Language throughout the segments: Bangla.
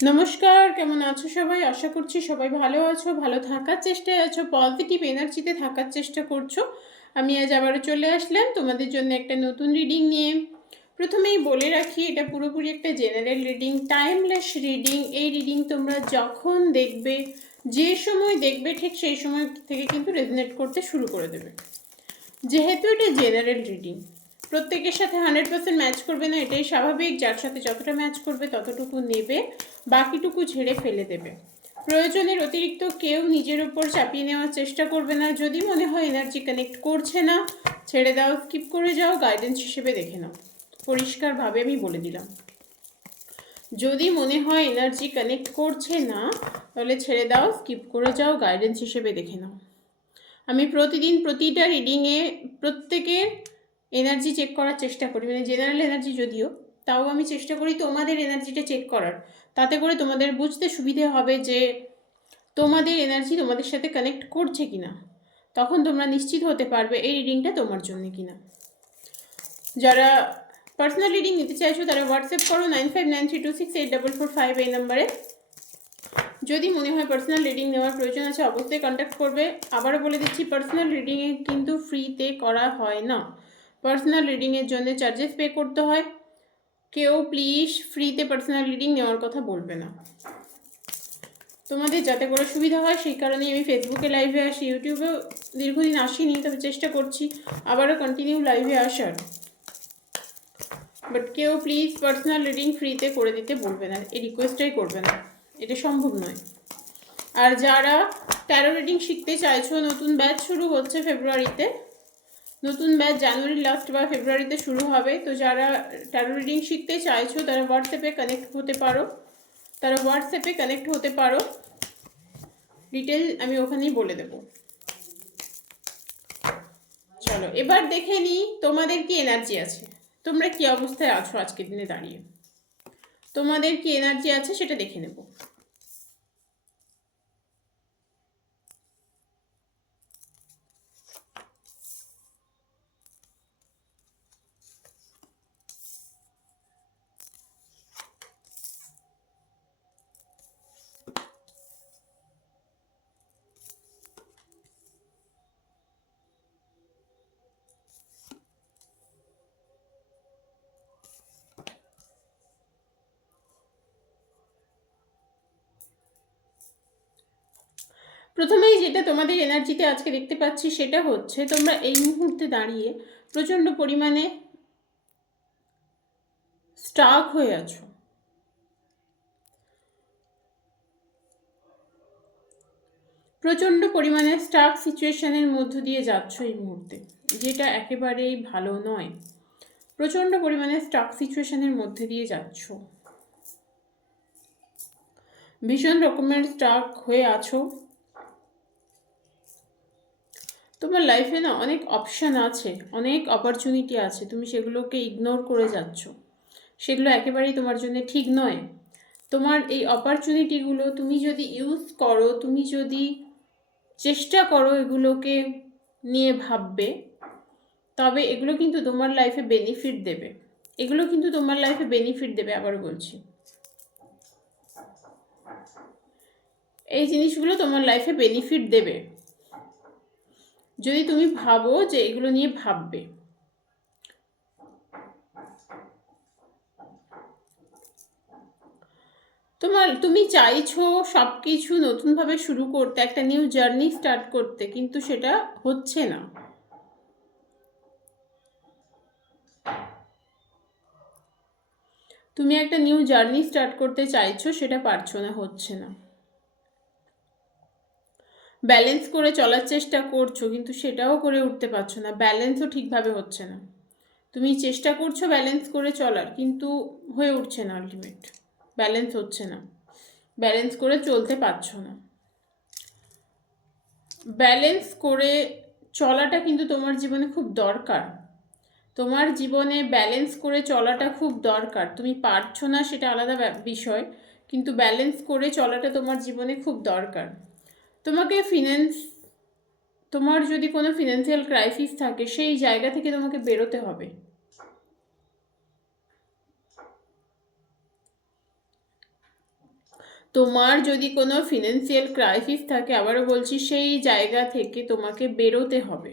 নমস্কার, কেমন আছো সবাই? আশা করছি সবাই ভালো আছো, ভালো থাকার চেষ্টায় আছো পজিটিভ এনার্জিতে থাকার চেষ্টা করছ। আমি আজ আবারও চলে আসলাম তোমাদের জন্য একটা নতুন রিডিং নিয়ে। প্রথমেই বলে রাখি, এটা পুরোপুরি একটা জেনারেল রিডিং টাইমলেস রিডিং এই রিডিং তোমরা যখন দেখবে, যে সময় দেখবে, ঠিক সেই সময় থেকে কিন্তু রেজনেট করতে শুরু করে দেবে। যেহেতু এটা জেনারেল রিডিং প্রত্যেকের সাথে হান্ড্রেড পার্সেন্ট ম্যাচ করবে না, এটাই স্বাভাবিক। যার সাথে যতটা ম্যাচ করবে, ততটুকু নেবে, বাকিটুকু ঝেড়ে ফেলে দেবে। প্রয়োজনের অতিরিক্ত কেউ নিজের উপর চাপিয়ে নেওয়ার চেষ্টা করবে না। যদি মনে হয় এনার্জি কানেক্ট করছে না, ছেড়ে দাও স্কিপ করে যাও গাইডেন্স হিসেবে দেখে নাও। পরিষ্কারভাবে আমি বলে দিলাম। যদি মনে হয় এনার্জি কানেক্ট করছে না, তাহলে ছেড়ে দাও স্কিপ করে যাও গাইডেন্স হিসেবে দেখে নাও। আমি প্রতিদিন প্রতিটা রিডিংয়ে প্রত্যেকের এনার্জি চেক করার চেষ্টা করি। মানে জেনারেল এনার্জি যদিও, তাও আমি চেষ্টা করি তোমাদের এনার্জিটা চেক করার। তাতে করে তোমাদের বুঝতে সুবিধে হবে যে তোমাদের এনার্জি তোমাদের সাথে কানেক্ট করছে কিনা। তখন তোমরা নিশ্চিত হতে পারবে এই রিডিংটা তোমার জন্য কিনা। যারা পার্সোনাল রিডিং নিতে চাইছো, তারা হোয়াটসঅ্যাপ করো nine five nine three two six eight double four five এই নাম্বারে যদি মনে হয় পার্সোনাল রিডিং নেওয়ার প্রয়োজন আছে, অবশ্যই কন্ট্যাক্ট করবে। আবারও বলে দিচ্ছি পার্সোনাল রিডিংয়ে কিন্তু ফ্রিতে করা হয় না। পার্সোনাল রিডিংয়ের জন্য চার্জেস পে করতে হয়। কেউ প্লিজ ফ্রিতে পার্সোনাল রিডিং নেওয়ার কথা বলবে না। তোমাদের যাতে করে সুবিধা হয়, সেই কারণেই আমি ফেসবুকে লাইভে আসি ইউটিউবেও দীর্ঘদিন আসিনি, তবে চেষ্টা করছি আবারও কন্টিনিউ লাইভে আসার। বাট কেউ প্লিজ পার্সোনাল রিডিং ফ্রিতে করে দিতে বলবে না, এই রিকোয়েস্টটাই করবে না। এটা সম্ভব নয়। আর যারা ট্যারো রিডিং শিখতে চাইছো, নতুন ব্যাচ শুরু হচ্ছে ফেব্রুয়ারিতে নতুন ব্যাচ জানুয়ারি লাস্ট বা ফেব্রুয়ারিতে শুরু হবে। তো যারা ট্যারো রিডিং শিখতে চাইছো, তারা হোয়াটসঅ্যাপে কানেক্ট হতে পারো। তারা হোয়াটসঅ্যাপে কানেক্ট হতে পারো। ডিটেল আমি ওখানেই বলে দেবো। চলো, এবার দেখে নিই তোমাদের কি এনার্জি আছে। তোমরা কি অবস্থায় আছো আজকের দিনে দাঁড়িয়ে? তোমাদের কি এনার্জি আছে সেটা দেখে নেব। প্রথমেই যেটা তোমাদের এনার্জিতে আজকে দেখতে পাচ্ছি সেটা হচ্ছে তোমরা এই মুহূর্তে দাঁড়িয়ে প্রচণ্ড পরিমাণে স্টাক হয়ে আছো। প্রচণ্ড পরিমাণে স্টাক সিচুয়েশনের মধ্য দিয়ে যাচ্ছ এই মুহূর্তে, যেটা একেবারেই ভালো নয়। প্রচণ্ড পরিমাণে স্টাক সিচুয়েশনের মধ্যে দিয়ে যাচ্ছ। ভীষণ রকমের স্টাক হয়ে আছো। তোমার লাইফে না অনেক অপশান আছে, অনেক অপরচুনিটি আছে, তুমি সেগুলোকে ইগনোর করে যাচ্ছ। সেগুলো একেবারেই তোমার জন্য ঠিক নয়। তোমার এই অপরচুনিটিগুলো তুমি যদি ইউজ করো, তুমি যদি চেষ্টা করো এগুলোকে নিয়ে ভাববে, তবে এগুলো কিন্তু তোমার লাইফে বেনিফিট দেবে। এগুলো কিন্তু তোমার লাইফে বেনিফিট দেবে আবার বলছি। এই জিনিসগুলো তোমার লাইফে বেনিফিট দেবে। যদি তুমি ভাবো যে এগুলো নিয়ে ভাববে। তোমার, তুমি চাইছো সব কিছু নতুনভাবে শুরু করতে, একটা নিউ জার্নি স্টার্ট করতে, কিন্তু সেটা হচ্ছে না। তুমি একটা নিউ জার্নি স্টার্ট করতে চাইছো, সেটা পারছ না, হচ্ছে না। ব্যালেন্স করে চলার চেষ্টা করছ, কিন্তু সেটাও করে উঠতে পারছ না। ব্যালেন্সও ঠিকভাবে হচ্ছে না। তুমি চেষ্টা করছ ব্যালেন্স করে চলার, কিন্তু হয়ে উঠছে না আলটিমেট ব্যালেন্স হচ্ছে না। ব্যালেন্স করে চলতে পারছ না। ব্যালেন্স করে চলাটা কিন্তু তোমার জীবনে খুব দরকার। তোমার জীবনে ব্যালেন্স করে চলাটা খুব দরকার। তুমি পারছ না সেটা আলাদা বিষয়, কিন্তু ব্যালেন্স করে চলাটা তোমার জীবনে খুব দরকার। তোমাকে ফিনান্স তোমার যদি কোনো ফিনান্সিয়াল ক্রাইসিস থাকে, সেই জায়গা থেকে তোমাকে বেরোতে হবে। তোমার যদি কোনো ফিনান্সিয়াল ক্রাইসিস থাকে, আবারও বলছি, সেই জায়গা থেকে তোমাকে বেরোতে হবে।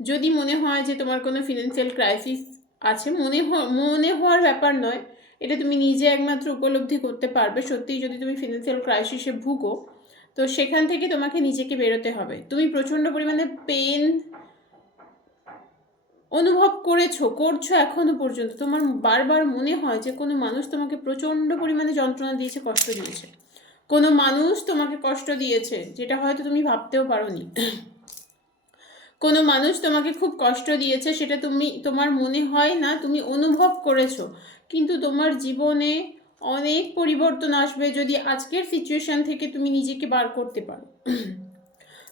যদি মনে হয় যে তোমার কোনো ফিনান্সিয়াল ক্রাইসিস আছে, মনে মনে হওয়ার ব্যাপার নয়, এটা তুমি নিজে একমাত্র উপলব্ধি করতে পারবে। সত্যিই যদি তুমি ফিনান্সিয়াল ক্রাইসিসে ভুগো তো সেখান থেকে তোমাকে নিজেকে বেরোতে হবে। তুমি প্রচণ্ড পরিমাণে পেন অনুভব করেছ, করছ এখনও পর্যন্ত। তোমার বারবার মনে হয় যে কোনো মানুষ তোমাকে প্রচণ্ড পরিমাণে যন্ত্রণা দিয়েছে, কষ্ট দিয়েছে। কোনো মানুষ তোমাকে কষ্ট দিয়েছে, যেটা হয়তো তুমি ভাবতেও পারোনি। কোনো মানুষ তোমাকে খুব কষ্ট দিয়েছে, সেটা তুমি, তোমার মনে হয় না, তুমি অনুভব করেছ। কিন্তু তোমার জীবনে অনেক পরিবর্তন আসবে যদি আজকের সিচুয়েশন থেকে তুমি নিজেকে বার করতে পারো।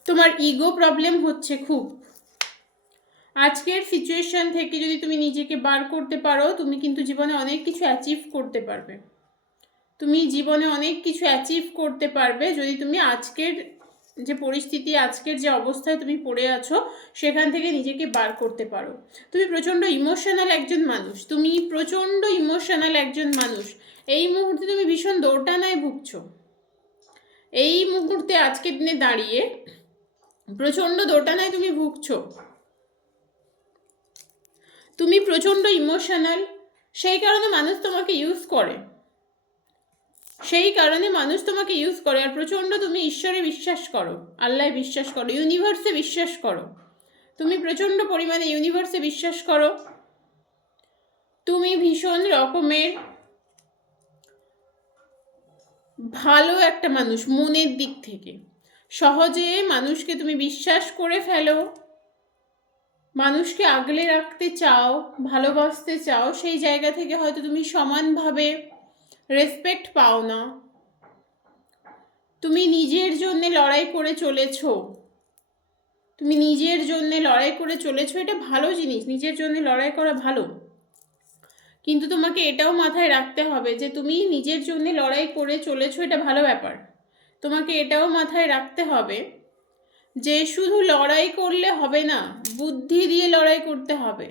তোমার ইগো প্রবলেম হচ্ছে খুব। আজকের সিচুয়েশন থেকে যদি তুমি নিজেকে বার করতে পারো, তুমি কিন্তু জীবনে অনেক কিছু অ্যাচিভ করতে পারবে। তুমি জীবনে অনেক কিছু অ্যাচিভ করতে পারবে যদি তুমি আজকের যে পরিস্থিতি, আজকের যে অবস্থায় তুমি পড়ে আছো, সেখান থেকে নিজেকে বার করতে পারো। তুমি প্রচণ্ড ইমোশনাল একজন মানুষ। তুমি প্রচণ্ড ইমোশনাল একজন মানুষ। এই মুহূর্তে তুমি ভীষণ দৌড়টানায় ভুগছো। এই মুহূর্তে আজকের দিনে দাঁড়িয়ে প্রচণ্ড দোটানায় তুমি ভুগছো। তুমি প্রচণ্ড ইমোশনাল সেই কারণে মানুষ তোমাকে ইউজ করে। সেই কারণে মানুষ তোমাকে ইউজ করে আর প্রচণ্ড তুমি ঈশ্বরে বিশ্বাস করো আল্লাহ বিশ্বাস করো ইউনিভার্সে বিশ্বাস করো। তুমি প্রচণ্ড পরিমাণে ইউনিভার্সে বিশ্বাস করো। তুমি ভীষণ রকমের ভালো একটা মানুষ, মনের দিক থেকে। সহজে মানুষকে তুমি বিশ্বাস করে ফেলো। মানুষকে আগলে রাখতে চাও, ভালোবাসতে চাও, সেই জায়গা থেকে হয়তো তুমি সমানভাবে রেসপেক্ট পাও না। তুমি নিজের জন্য লড়াই করে চলেছো। তুমি নিজের জন্য লড়াই করে চলেছো, এটা ভালো জিনিস। নিজের জন্য লড়াই করা ভালো। কিন্তু তোমাকে এটাও মাথায় রাখতে হবে যে তুমি নিজের জন্য লড়াই করে চলেছো, এটা ভালো ব্যাপার। তোমাকে এটাও মাথায় রাখতে হবে যে শুধু লড়াই করলে হবে না, বুদ্ধি দিয়ে লড়াই করতে হবে।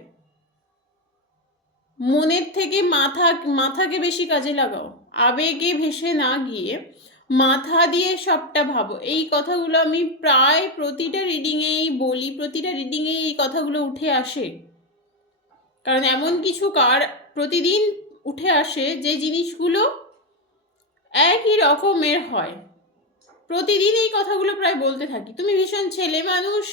মনের থেকে মাথা, মাথাকে বেশি কাজে লাগাও। আবেগে ভেসে না গিয়ে মাথা দিয়ে সবটা ভাবো। এই কথাগুলো আমি প্রায় প্রতিটা রিডিংয়েই বলি, প্রতিটা রিডিংয়েই এই কথাগুলো উঠে আসে। কারণ এমন কিছু কার প্রতিদিন উঠে আসে যে জিনিসগুলো একই রকমের হয়। প্রতিদিন এই কথাগুলো প্রায় বলতে থাকি। তুমি ভীষণ ছেলে মানুষ,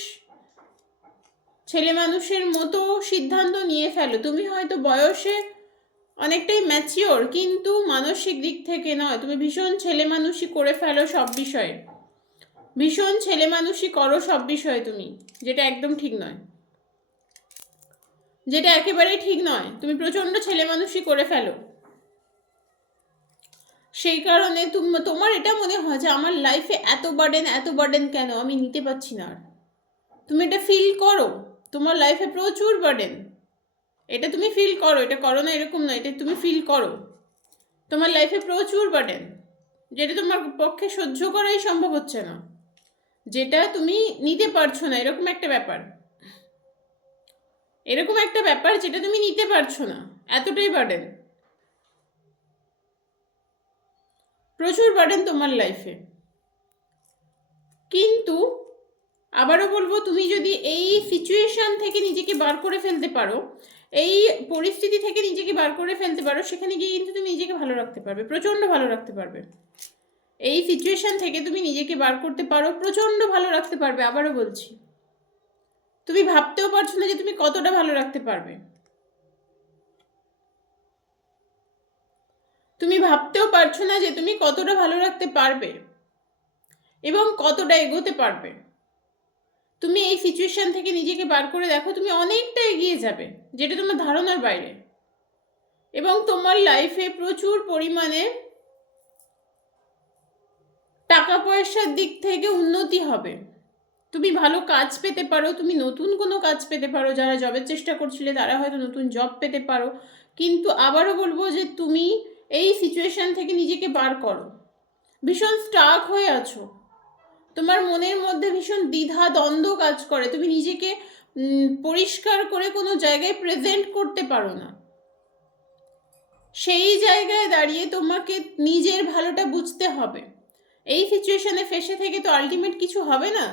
ছেলে মানুষের মতো সিদ্ধান্ত নিয়ে ফেলো। তুমি হয়তো বয়সে অনেকটাই ম্যাচিওর কিন্তু মানসিক দিক থেকে নয়। তুমি ভীষণ ছেলে মানুষই করে ফেলো সব বিষয়ে। ভীষণ ছেলে মানুষই করো সব বিষয়ে তুমি, যেটা একদম ঠিক নয়। যেটা একেবারেই ঠিক নয়। তুমি প্রচণ্ড ছেলে মানুষই করে ফেলো। সেই কারণে তুম- তোমার এটা মনে হয় যে আমার লাইফে এত বার্ডেন এত বার্ডেন কেন? আমি নিতে পারছি না আর। তুমি এটা ফিল করো। তোমার লাইফে প্রচুর বার্ডেন এটা তুমি ফিল করো। এটা করো না এরকম না এটা তুমি ফিল করো। তোমার লাইফে প্রচুর বার্ডেন যেটা তোমার পক্ষে সহ্য করাই সম্ভব হচ্ছে না। যেটা তুমি নিতে পারছ না, এরকম একটা ব্যাপার। এরকম একটা ব্যাপার যেটা তুমি নিতে পারছ না। এতটাই বার্ডেন প্রচুর বার্ডেন তোমার লাইফে কিন্তু আবারও বলব, তুমি যদি এই সিচুয়েশন থেকে নিজেকে বার করে ফেলতে পারো, এই পরিস্থিতি থেকে নিজেকে বার করে ফেলতে পারো, সেখানে গিয়ে কিন্তু তুমি নিজেকে ভালো রাখতে পারবে, প্রচণ্ড ভালো রাখতে পারবে। এই সিচুয়েশন থেকে তুমি নিজেকে বার করতে পারো, প্রচণ্ড ভালো রাখতে পারবে, আবারও বলছি। তুমি ভাবতেও পারছ না যে তুমি কতটা ভালো রাখতে পারবে। তুমি ভাবতেও পারছ না যে তুমি কতটা ভালো রাখতে পারবে এবং কতটা এগোতে পারবে। তুমি এই সিচুয়েশন থেকে নিজেকে বার করে দেখো, তুমি অনেকটা এগিয়ে যাবে, যেটা তোমার ধারণার বাইরে। এবং তোমার লাইফে প্রচুর পরিমাণে টাকা পয়সার দিক থেকে উন্নতি হবে। তুমি ভালো কাজ পেতে পারো, তুমি নতুন কোনো কাজ পেতে পারো, যারা জবের চেষ্টা করছিলে তারা হয়তো নতুন জব পেতে পারো। কিন্তু আবারও বলব যে তুমি এই সিচুয়েশন থেকে নিজেকে বার করো। ভীষণ স্টাক হয়ে আছো। তোমার মনের মধ্যে ভীষণ দ্বিধা, দ্বন্দ্ব কাজ করে। তুমি নিজেকে পরিষ্কার করে কোনো জায়গায় প্রেজেন্ট করতে পারো না। সেই জায়গায় দাঁড়িয়ে তোমাকে নিজের ভালোটা বুঝতে হবে। এই সিচুয়েশানে ফেসে থেকে তো আলটিমেট কিছু হবে না।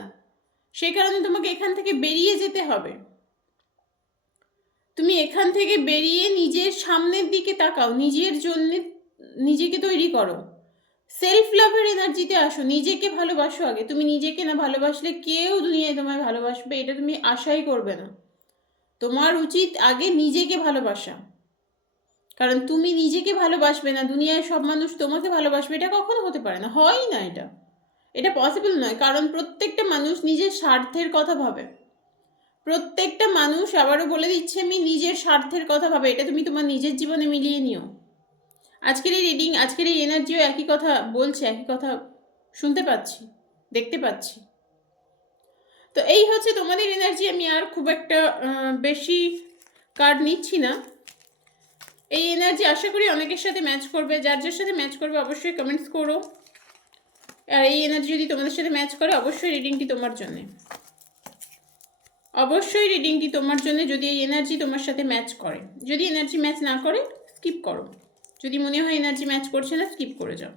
সেই কারণে তোমাকে এখান থেকে বেরিয়ে যেতে হবে। তুমি এখান থেকে বেরিয়ে নিজের সামনের দিকে তাকাও, নিজের জন্য নিজেকে তৈরি করো। সেলফ লাভের এনার্জিতে আসো, নিজেকে ভালোবাসো আগে। তুমি নিজেকে না ভালোবাসলে কেউ দুনিয়ায় তোমায় ভালোবাসবে, এটা তুমি আশাই করবে না। তোমার উচিত আগে নিজেকে ভালোবাসা। কারণ তুমি নিজেকে ভালোবাসবে না দুনিয়ায় সব মানুষ তোমাকে ভালোবাসবে, এটা কখনো হতে পারে না হয় না এটা। এটা পসিবল নয়, কারণ প্রত্যেকটা মানুষ নিজের স্বার্থের কথা ভাবে। প্রত্যেকটা মানুষ আবারও বলে দিচ্ছে, আমি নিজের স্বার্থের কথা ভাবে, এটা তুমি তোমার নিজের জীবনে মিলিয়ে নিও। আজকের এই রিডিং আজকের এই এনার্জিও একই কথা বলছে, একই কথা শুনতে পাচ্ছি, দেখতে পাচ্ছি। তো এই হচ্ছে তোমাদের এনার্জি আমি আর খুব একটা বেশি কার্ড নিচ্ছি না। এই এনার্জি আশা করি অনেকের সাথে ম্যাচ করবে, যার যার সাথে ম্যাচ করবে অবশ্যই কমেন্টস করো। আর এই এনার্জি যদি তোমাদের সাথে ম্যাচ করে, অবশ্যই রিডিংটি তোমার জন্যে। অবশ্যই রিডিংটি তোমার জন্য যদি এই এনার্জি তোমার সাথে ম্যাচ করে। যদি এনার্জি ম্যাচ না করে স্কিপ করো। যদি মনে হয় এনার্জি ম্যাচ করছে না স্কিপ করে যাও।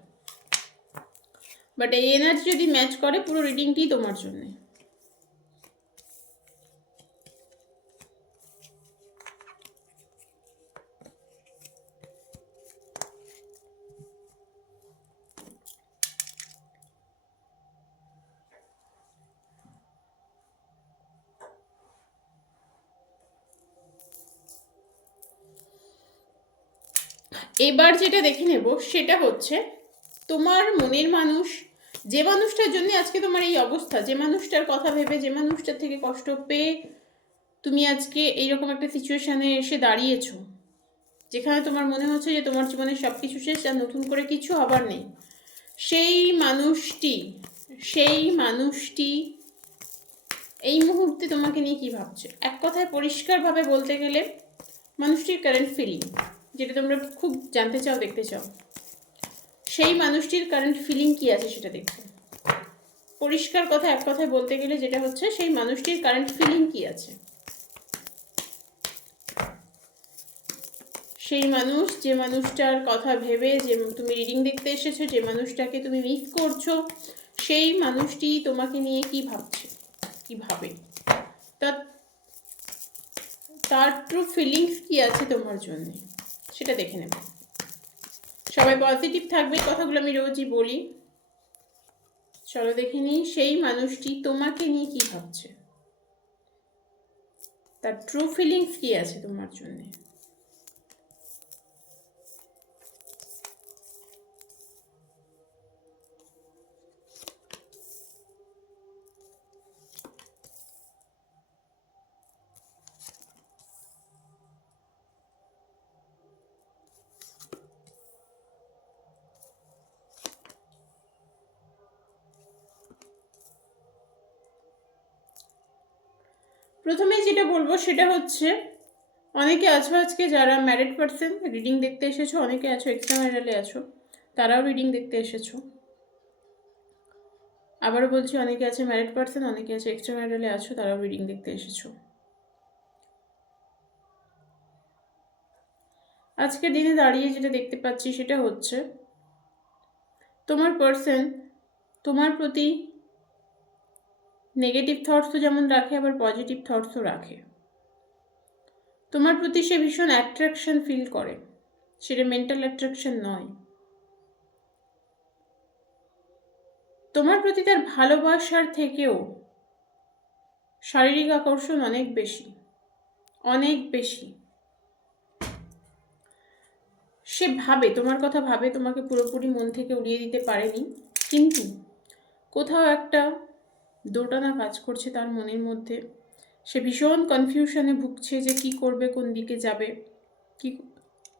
বাট এই এনার্জি যদি ম্যাচ করে, পুরো রিডিংটি তোমার জন্যে। এবার যেটা দেখে নেব সেটা হচ্ছে তোমার মনের মানুষ, যে মানুষটার জন্য আজকে তোমার এই অবস্থা, যে মানুষটার কথা ভেবে, যে মানুষটার থেকে কষ্ট পেয়ে তুমি আজকে এইরকম একটা সিচুয়েশানে এসে দাঁড়িয়েছো, যেখানে তোমার মনে হচ্ছে যে তোমার জীবনে সব কিছু শেষ আর নতুন করে কিছু হবার নেই, সেই মানুষটি সেই মানুষটি এই মুহূর্তে তোমাকে নিয়ে কী ভাবছে? এক কথায় পরিষ্কারভাবে বলতে গেলে মানুষটির কারেন্ট ফিলিং যেটা তোমরা খুব জানতে চাও, দেখতে চাও। সেই মানুষটির কারেন্ট ফিলিং কি আছে সেটা দেখতে। পরিষ্কার কথা, এক কথায় বলতে গেলে যেটা হচ্ছে, সেই মানুষটির কারেন্ট ফিলিং কি আছে। সেই মানুষ, যে মানুষটার কথা ভেবে, যে তুমি রিডিং দেখতে এসেছ, যে মানুষটাকে তুমি মিস করছ, সেই মানুষটি তোমাকে নিয়ে কি ভাবছে, কি ভাবে? তার ট্রু ফিলিংস কি আছে তোমার জন্য? সেটা দেখে নেব। সবাই পজিটিভ থাকবে, কথাগুলো আমি রোজই বলি। চলো দেখে নিই, সেই মানুষটি তোমাকে নিয়ে কি ভাবছে? তার ট্রু ফিলিংস কি আছে তোমার জন্যে? প্রথমে যেটা বলব সেটা হচ্ছে, অনেকে আছো আজকে যারা ম্যারিড পার্সন রিডিং দেখতে এসেছ, অনেকে আছো এক্সট্রা ম্যারিডালে আছো, তারাও রিডিং দেখতে এসেছ। আবারও বলছি, অনেকে আছে ম্যারিড পার্সন অনেকে আছে এক্সট্রা ম্যারিডালে আছো, তারাও রিডিং দেখতে এসেছ। আজকের দিনে দাঁড়িয়ে যেটা দেখতে পাচ্ছি সেটা হচ্ছে, তোমার পার্সন তোমার প্রতি নেগেটিভ থটসও যেমন রাখে, আবার পজিটিভ থটসও রাখে। তোমার প্রতি সে ভীষণ অ্যাট্রাকশন ফিল করে। সেটা মেন্টাল অ্যাট্রাকশন নয়। তোমার প্রতি তার ভালোবাসার থেকেও শারীরিক আকর্ষণ অনেক বেশি অনেক বেশি। সে ভাবে, তোমার কথা ভাবে, তোমাকে পুরোপুরি মন থেকে উড়িয়ে দিতে পারেনি। কিন্তু কোথাও একটা দোটানা কাজ করছে তার মনের মধ্যে। সে ভীষণ কনফিউশনে ভুগছে যে কি করবে, কোন দিকে যাবে, কি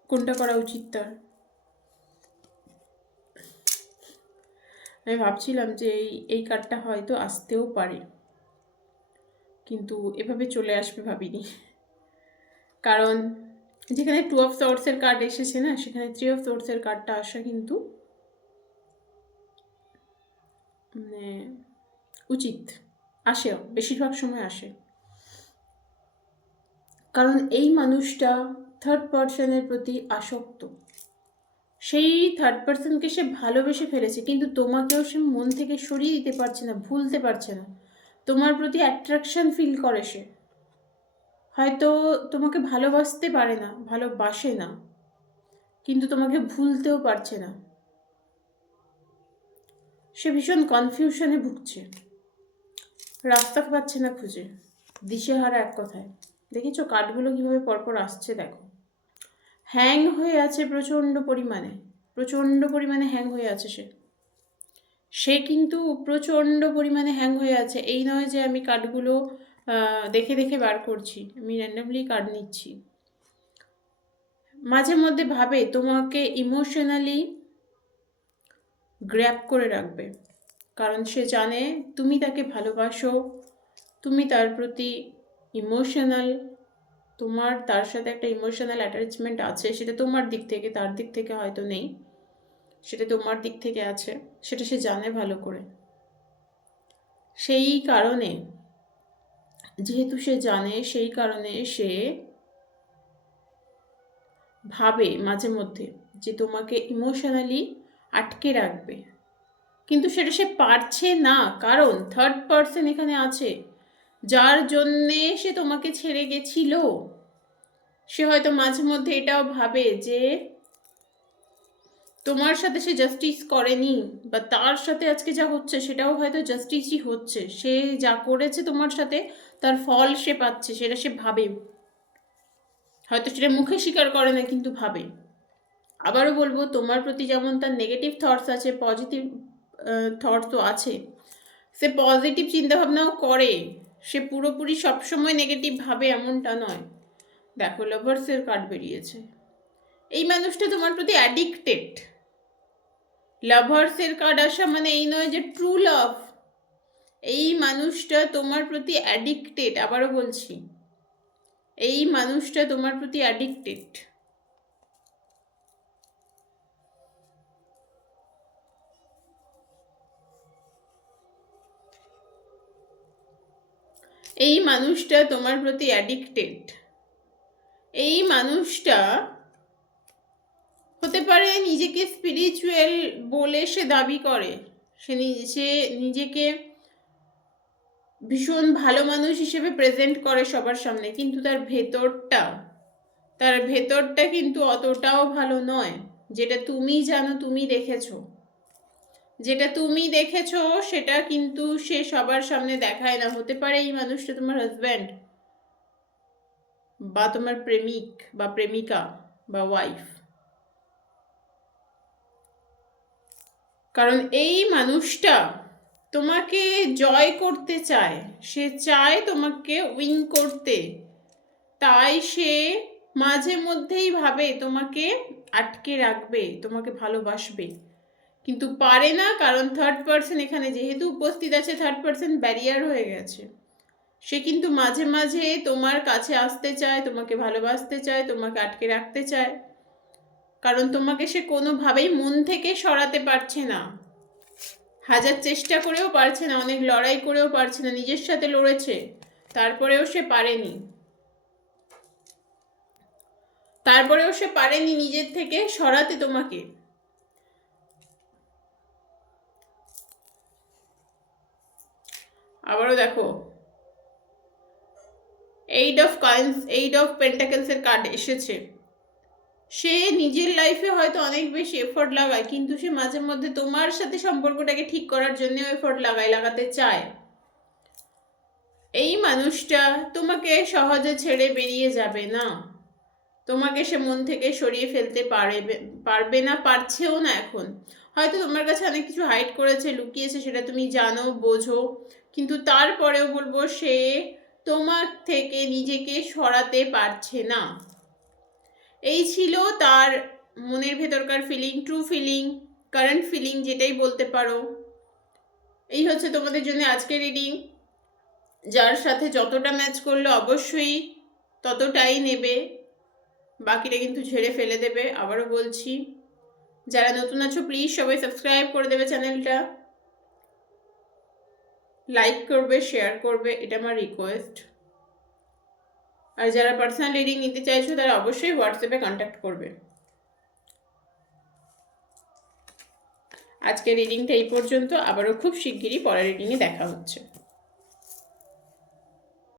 কোনটা করা উচিত তার। আমি ভাবছিলাম যে এই এই কার্ডটা হয়তো আসতেও পারে। কিন্তু এভাবে চলে আসবে ভাবিনি। কারণ যেখানে টু অফ সোর্সের কার্ড এসেছে না, সেখানে থ্রি অফ সোর্সের কার্ডটা আসা কিন্তু মানে উচিত। আসেও বেশিরভাগ সময় আসে। কারণ এই মানুষটা থার্ড পার্সনের প্রতি আসক্ত। সেই থার্ড পার্সনকে সে ভালোবেসে ফেলেছে, কিন্তু তোমাকেও সে মন থেকে সরিয়ে দিতে পারছে না, ভুলতে পারছে না। তোমার প্রতি অ্যাট্রাকশন ফিল করে সে। হয়তো তোমাকে ভালোবাসতে পারে না, ভালোবাসে না, কিন্তু তোমাকে ভুলতেও পারছে না। সে ভীষণ কনফিউশনে ভুগছে। রাস্তা পাচ্ছে না খুঁজে। দিশেহারা এক কথায়। দেখেছ কাঠগুলো কীভাবে পরপর আসছে দেখো। হ্যাং হয়ে আছে প্রচণ্ড পরিমাণে। প্রচণ্ড পরিমাণে হ্যাং হয়ে আছে সে। সে কিন্তু প্রচণ্ড পরিমাণে হ্যাং হয়ে আছে। এই নয় যে আমি কাঠগুলো দেখে দেখে বার করছি। আমি র্যান্ডামলি কার্ড নিচ্ছি। মাঝে মধ্যে ভাবে তোমাকে ইমোশনালি গ্র্যাপ করে রাখবে। কারণ সে জানে তুমি তাকে ভালোবাসো, তুমি তার প্রতি ইমোশনাল তোমার, তার সাথে একটা ইমোশনাল অ্যাটাচমেন্ট আছে, সেটা তোমার দিক থেকে, তার দিক থেকে হয়তো নেই, সেটা তোমার দিক থেকে আছে, সেটা সে জানে ভালো করে। সেই কারণে, যেহেতু সে জানে, সেই কারণে সে ভাবে মাঝে মধ্যে যে তোমাকে ইমোশনালি আটকে রাখবে। কিন্তু সেটা সে পারছে না। কারণ থার্ড পার্সন এখানে আছে। যার জন্যে সে তোমাকে ছেড়ে গেছিল। সে হয়তো মাঝে মধ্যে এটাও ভাবে যে তোমার সাথে সে জাস্টিস করেনি বা তার সাথে আজকে যা হচ্ছে সেটাও হয়তো জাস্টিসই হচ্ছে। সে যা করেছে তোমার সাথে তার ফল সে পাচ্ছে, সেটা সে ভাবে। হয়তো সেটা মুখে স্বীকার করে না, কিন্তু ভাবে। আবারও বলব, তোমার প্রতি যেমন তার নেগেটিভ থটস আছে পজিটিভ থটস তো আছে সে পজিটিভ চিন্তাভাবনাও করে। সে পুরোপুরি সবসময় নেগেটিভ ভাবে এমনটা নয়। দেখো লাভার্সের কার্ড বেরিয়েছে। এই মানুষটা তোমার প্রতি অ্যাডিক্টেড লাভার্সের কার্ড আসা মানে এই নয় যে ট্রু লাভ এই মানুষটা তোমার প্রতি অ্যাডিক্টেড আবারও বলছি। এই মানুষটা তোমার প্রতি অ্যাডিক্টেড এই মানুষটা তোমার প্রতি অ্যাডিক্টেড এই মানুষটা হতে পারে নিজেকে স্পিরিচুয়াল বলে সে দাবি করে। সে সে নিজেকে ভীষণ ভালো মানুষ হিসেবে প্রেজেন্ট করে সবার সামনে, কিন্তু তার ভেতরটা তার ভেতরটা কিন্তু অতটাও ভালো নয়, যেটা তুমি জানো, তুমি দেখেছ। যেটা তুমি দেখেছ, সেটা কিন্তু সে সবার সামনে দেখায় না। হতে পারে এই মানুষটা তোমার হাজব্যান্ড বা তোমার প্রেমিক বা প্রেমিকা বা ওয়াইফ কারণ এই মানুষটা তোমাকে জয় করতে চায়, সে চায় তোমাকে উইন করতে। তাই সে মাঝে মধ্যেই ভাবে তোমাকে আটকে রাখবে, তোমাকে ভালোবাসবে। কিন্তু পারে না, কারণ থার্ড পার্সন এখানে যেহেতু উপস্থিত আছে থার্ড পার্সন ব্যারিয়ার হয়ে গেছে। সে কিন্তু মাঝে মাঝে তোমার কাছে আসতে চায়, তোমাকে ভালোবাসতে চায়, তোমাকে আটকে রাখতে চায়। কারণ তোমাকে সে কোনোভাবেই মন থেকে সরাতে পারছে না। হাজার চেষ্টা করেও পারছে না, অনেক লড়াই করেও পারছে না, নিজের সাথে লড়েছে, তারপরেও সে পারেনি। তারপরেও সে পারেনি নিজের থেকে সরাতে তোমাকে। আবারও দেখো। Eight of coins eight of পেন্টাকেলসের card এসেছে। সে নিজের লাইফে হয়তো অনেক বেশি এফোর্ট লাগায়, কিন্তু সে মাঝে মধ্যে তোমার সাথে সম্পর্কটাকে ঠিক করার জন্য এফোর্ট লাগায়, লাগাতে চায়। এই মানুষটা তোমাকে সহজে ছেড়ে বেরিয়ে যাবে না। তোমাকে সে মন থেকে সরিয়ে ফেলতে পারবে পারবে না, পারছেও না এখন। হয়তো তোমার কাছে অনেক কিছু হাইড করেছে, লুকিয়েছে, সেটা তুমি জানো, বোঝো। কিন্তু তারপরেও বলব, সে তোমার থেকে নিজেকে সরাতে পারছে না। এই ছিল তার মনের ভেতরকার feeling true feeling current feeling যেটাই বলতে পারো। এই হচ্ছে তোমাদের জন্য আজকে রিডিং যার সাথে যতটা ম্যাচ করলে অবশ্যই ততটাই নেবে। বাকিটা কিন্তু ঝেড়ে ফেলে দেবে। আবারও বলছি, যারা নতুন আছো প্লিজ সবাই সাবস্ক্রাইব করে দেবে চ্যানেলটা লাইক করবে শেয়ার করবে, এটা আমার রিকোয়েস্ট আর যারা পার্সোনাল রিডিং নিতে চাইছো, তারা অবশ্যই হোয়াটসঅ্যাপে কন্ট্যাক্ট করবে। আজকে রিডিংটা এই পর্যন্ত। আবারও খুব শিগগিরই পরের রিডিংয়ে দেখা হচ্ছে।